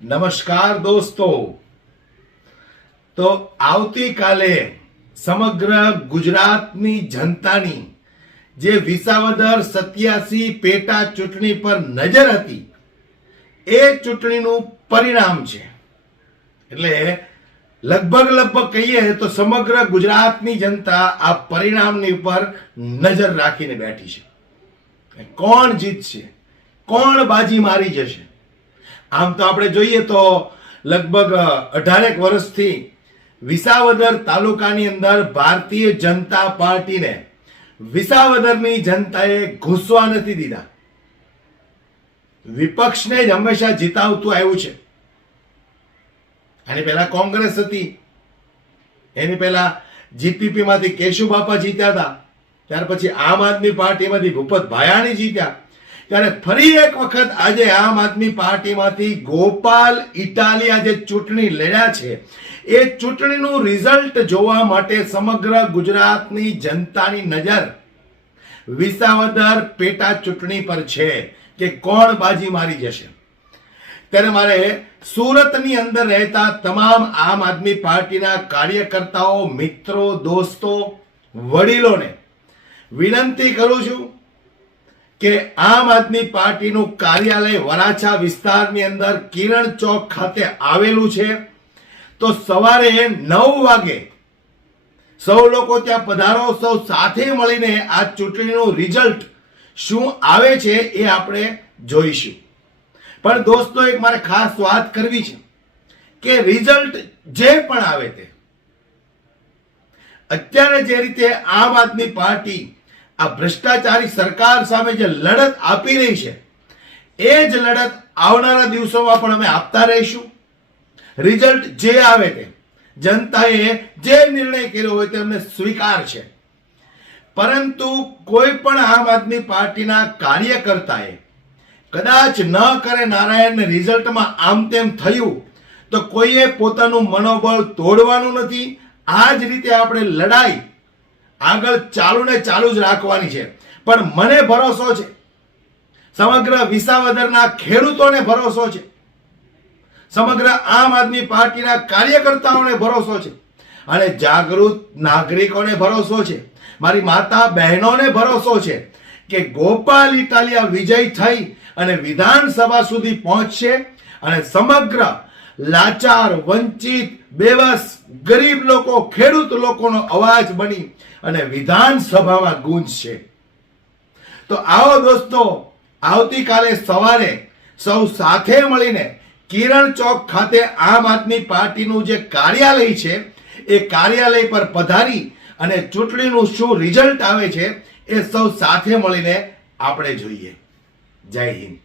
નમસ્કાર દોસ્તો. તો આવતીકાલે સમગ્ર ગુજરાતની જનતાની જે વિસાવદર 87 પેટા ચૂંટણી પર નજર હતી એ ચૂંટણીનું પરિણામ છે. એટલે લગભગ કહીએ તો સમગ્ર ગુજરાતની જનતા આ પરિણામની ઉપર નજર રાખીને બેઠી છે. કોણ જીતશે, કોણ બાજી મારી જશે. આમ તો આપણે જોઈએ તો લગભગ 18 વર્ષથી વિસાવદર તાલુકાની અંદર ભારતીય જનતા પાર્ટીને વિસાવદરની જનતાએ ઘૂસવા નથી દીધા. વિપક્ષને જ હંમેશા જીતાવતું આવ્યું છે. આની પહેલા કોંગ્રેસ હતી, એની પહેલા જીપીપી માંથી કેશુબાપા જીત્યા હતા, ત્યાર પછી આમ આદમી પાર્ટીમાંથી ભૂપત ભાયાણી જીત્યા, ત્યારે ફરી એક વખત આજે આમ આદમી પાર્ટીમાંથી ગોપાલ ઇટાલિયા જે ચૂંટણી લડ્યા છે એ ચૂંટણીનું રિઝલ્ટ જોવા માટે સમગ્ર ગુજરાતની જનતાની નજર વિસાવદર પેટા ચૂંટણી પર છે કે કોણ બાજી મારી જશે. ત્યારે મારે સુરતની અંદર રહેતા તમામ આમ આદમી પાર્ટીના કાર્યકર્તાઓ, મિત્રો, દોસ્તો, વડીલોને વિનંતી કરું છું કે આમ આદમી પાર્ટીનું કાર્યાલય વરાછા વિસ્તારની અંદર કિરણ ચોક ખાતે આવેલું છે. તો સવારે 9 વાગે સૌ લોકો ત્યાં પધારો. સૌ સાથે મળીને આ ચૂંટણીનું રિઝલ્ટ શું આવે છે એ આપણે જોઈશું. પણ દોસ્તો, એક મારે ખાસ વાત કરવી છે કે રિઝલ્ટ જે પણ આવે તે અત્યારે જે રીતે આમ આદમી પાર્ટી આ ભ્રષ્ટાચારી સરકાર સામે જે લડત આપી રહી છે એ જ લડત આવનારા દિવસોમાં પણ અમે આપતા રહીશું. રિઝલ્ટ જે આવે તે જનતાએ જે નિર્ણય કર્યો હોય તે અમને સ્વીકાર છે. પરંતુ કોઈ પણ આમ આદમી પાર્ટીના કાર્યકર્તાએ કદાચ ન કરે નારાયણ રિઝલ્ટમાં આમ તેમ થયું તો કોઈએ પોતાનું મનોબળ તોડવાનું નથી. આ જ રીતે આપણે લડાઈ આગળ ચાલુ જ રાખવાની છે. પણ મને ભરોસો છે, સમગ્ર વિસાવદરના ખેડૂતોને ભરોસો છે, સમગ્ર આમ આદમી પાર્ટીના કાર્યકર્તાઓને ભરોસો છે અને જાગૃત નાગરિકોને ભરોસો છે, મારી માતા બહેનોને ભરોસો છે કે ગોપાલ ઇટાલિયા વિજય થઈ અને વિધાનસભા સુધી પહોંચશે અને સમગ્ર લાચાર, વંચિત, બેવસ, ગરીબ લોકો, ખેડૂત લોકોનો અવાજ બની અને વિધાનસભામાં ગુંજશે. તો આવો દોસ્તો, આવતીકાલે સવારે સૌ સાથે મળીને કિરણ ચોક ખાતે આમ આદમી પાર્ટીનું જે કાર્યાલય છે એ કાર્યાલય પર પધારી અને ચૂંટણીનું શું રિઝલ્ટ આવે છે એ સૌ સાથે મળીને આપણે જોઈએ. જય હિન્દ.